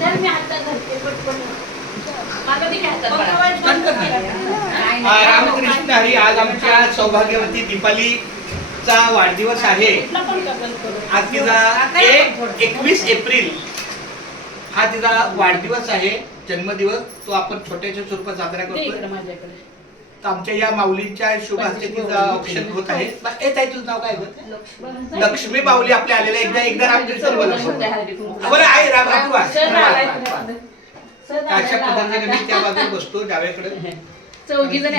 तर मी आता धरते. रामकृष्ण हरी आज आमच्या सौभाग्यवती दीपालीचा वाढदिवस आहे. आज तिचा एक एकवीस एप्रिल हा तिचा वाढदिवस आहे जन्मदिवस. तो आपण छोट्याशा स्वरूपात साजरा करतो माझ्याकडे. तर आमच्या या माऊलींच्या शुभ हस्ते तिचं औक्षण होत आहे बा- ए ताई तुझं नाव काय? लक्ष्मी माऊली आपल्या आलेल्या एकदा एकदा रामकृष्ण बोला बरं आहे राम राम वा. सहज वा, आलाय वा, वा. तुझ्याकडे. सहज अशा मी त्या. बाजूला बसतो डाव्याकडे चौघी जणी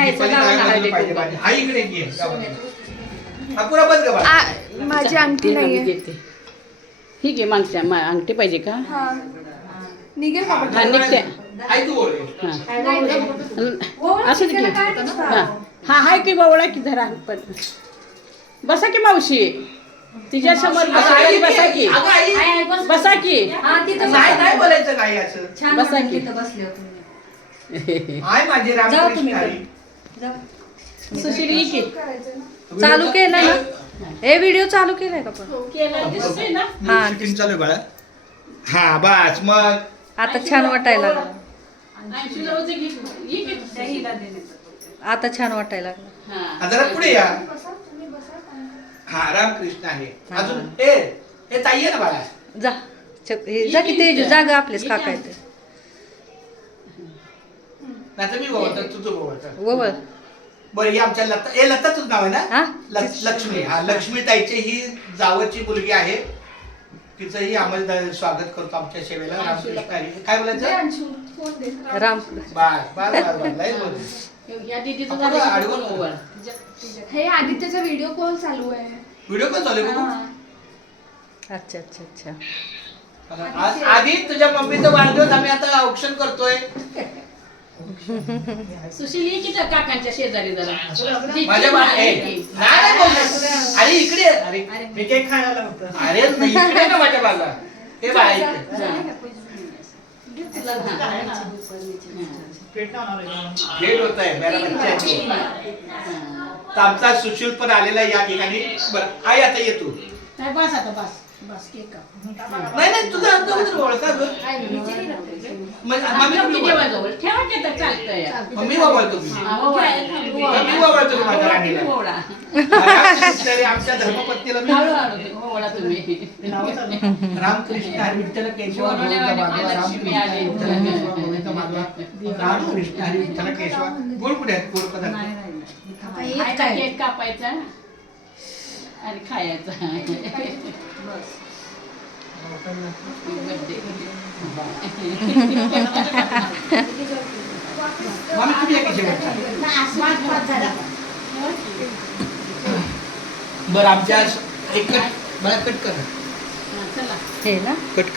पाहिजे. माझी. हा इकडे ये, या बाजूला. हा पुरा बस ग बाळा. आ, माझी अंगठी नाहीये. ठीक आहे मागच्या मा- अंगठी पाहिजे का हा निघेल का हा, निघते. हा. असं की. हा. हा हाय की बावळा की जरा पण. बसा की मावशी. तिच्या समोर बसा आई, बसा की. अगं, आई. बसा की. नाही नाही बोलायचं काही असं? बसा की. हाय माझे रामकृष्ण हरी सुशील ये की. चालू केलंय ना? हे व्हिडिओ चालू केलाय का पण? केलं दिसतोय ना? हा. शूटिंग चालू आहे बाळा. हा बस मग. आता छान वाटायला आता छान वाटायला लागलं. जरा पुढे या. हा रामकृष्ण आहे. अजून ए ए ताई ना बाळा. जा. हे जा की तेजू जागा आपलेच काका येते नाही तर मी बोलतो तुझं बोलतो वळ. बरं आमच्या लता ए लता तुझं नाव आहे हा? ना लक्ष- लक्ष्मी. हा लक्ष्मी ताईची ही जावची मुलगी आहे. तिचंही आम्हाला द- स्वागत करतो आमच्या सेवेला. रामकृष्ण हरी काय बोलायचं? राम बस बस बस बस लय बोल आपण बोलू. हे आदित्यचा व्हिडिओ कॉल चालू आहे. व्हिडिओ कॉल चालू आहे बघू अच्छा अच्छा अच्छा. आज आधी तुझ्या मम्मीचा वाढदिवस आम्ही आता औक्षण करतोय. सुशील ये की त्या काकांच्या शेजारी जरा. माझ्या बा- ए, नाही नाही बोलत. अरे इकडे. अरे मी केक खायला होतं. अरे नाही, इकडे ना माझ्या बाला हे बा इकडे. भेट होत आहे मेरा बच्चा आहे. तो. तर आमचा सुशील पण आलेला आहे या ठिकाणी. बरं आई आता ये तू. नाही बस आता बस. नाही नाही तुझा अंतर ओळखा गं देवाजवळ. चालतंय. मी हा, ओवाळा. मम्मी बोलतो मी माझ्या राणीला ओवाळा. रामकृष्ण आमच्या धर्मपत्नीला मी हळूहळू ओवाळा तुम्ही रामकृष्ण हरी विठ्ठल केशव रामकृष्ण हरी विठ्ठल केशव गोविंद माधवा रामकृष्ण हरी विठ्ठल केशव गोड कुठे आहेत गोड पदार्थ कापायचा आणि खायचा बरं आमच्या एक कट मला कट कर. हे ना? कट